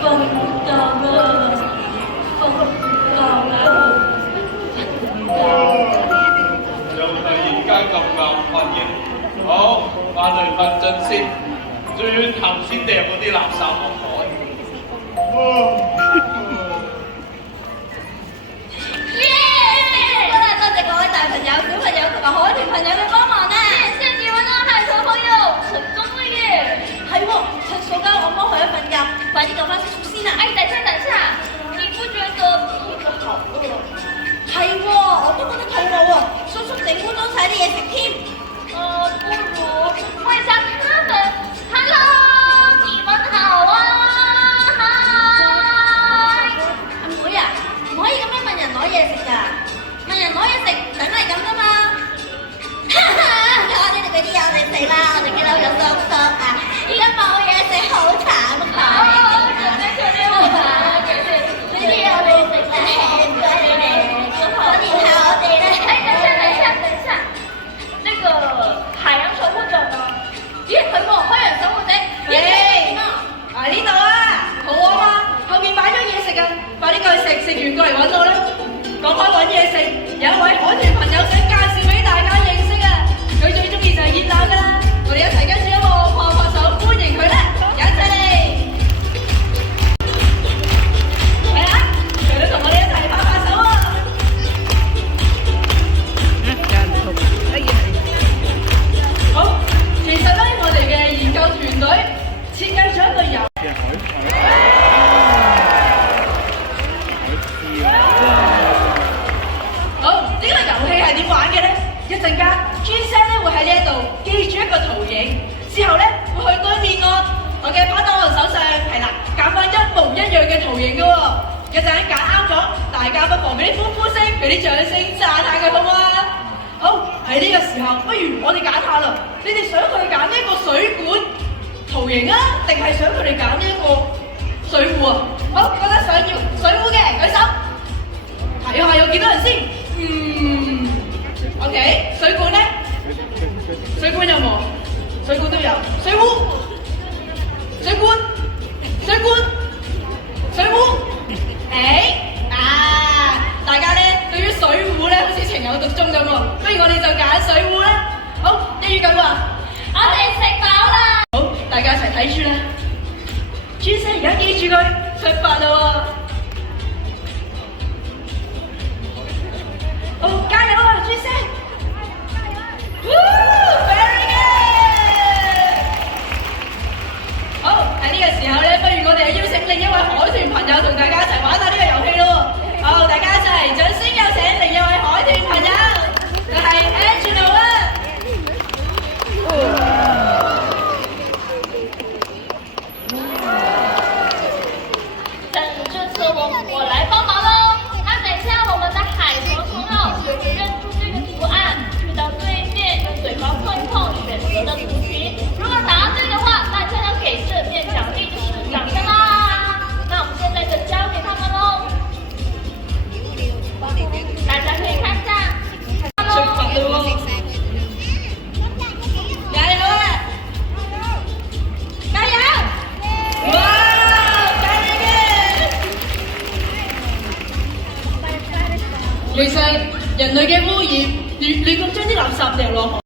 瞓覺啦，瞓覺啦，又突然間咁眼瞓嘅，好，翻去瞓陣先，最要頭先掟嗰啲垃圾落海。多謝各位大朋友、小朋友同埋海豚朋友嘅幫忙啊！謝謝你們啊，海豚朋友，成功了耶！係喎，趁暑假我幫佢一瞓覺，快啲救翻叔叔先啊！哎，等下，你不覺得肚子好餓？係喎，我都覺得肚餓喎，叔叔整污糟晒啲嘢食添。不如問一下他們 ，Hello， 你們好啊！嗨，阿妹啊，唔可以咁樣問人攞嘢食㗎。問人攞嘢食，梗係咁噶嘛！哈哈，我哋嗰啲有嚟食啦，我哋見到有叔叔啊，而家冇嘢食，好慘啊！呢啲有嚟食啊，唔該你哋，可憐下我哋啦！哎，等一下，那個海洋守護者呢？咦，係喎，海洋守護者，咦？啊呢度啊，肚餓嘛？後面擺咗嘢食啊，快啲過去食，食完過嚟揾我啦！講開揾嘢食，有一位海豚朋友想介紹俾大家認識啊！佢最中意就係熱鬧噶啦，我哋一齊跟住一路拍手歡迎佢啦！一齊嚟，係啊，佢都同我哋一齊拍手啊！好，其實咧，我哋嘅研究團隊設計咗一個遊。點玩嘅咧？一陣間專聲咧會喺呢一度記住一個圖形，之後咧會去對面我嘅拍檔手上係啦，揀翻一模一樣嘅圖形嘅喎。一陣間揀啱咗，大家不妨俾啲歡呼聲，俾啲掌聲讚下佢好嗎？好，喺呢個時候，不如我哋揀下啦。你哋想佢揀呢一個水管圖形啊，定係想佢哋揀呢一個水壺啊？好，覺得想要水壺嘅舉手，睇下有幾多人先。OK， 水管呢？水管有冇？水管都有。水壺，水管，水管，水壺。大家呢對於水壺呢好似情有獨鍾咁喎，不如我哋就揀水壺啦。好，一於咁話，我哋食飽啦。好，大家一齊睇住啦。專聲而家記住佢，出發啦喎！好，加油啊，專聲！ Very good！ 好，喺呢個時候咧，不如我哋邀請另一位海豚朋友同大家一齊玩下呢個遊戲咯。好，大家一齊掌聲有請另一位海豚朋友，就係 Angelo 啦。這次我來幫忙嘍。那等一下我們的海豚朋友就會認出這個圖案，去到對面用嘴巴碰一碰選擇的圖形。如果答案對的話，大家要給正面獎勵，就是掌聲啦。那我們現在就交給他們嘍。大家可以看一下，出發啦喎！加油啊！加油！哇！加油嘅！其實人類嘅污染，亂咁將啲垃圾掉落海。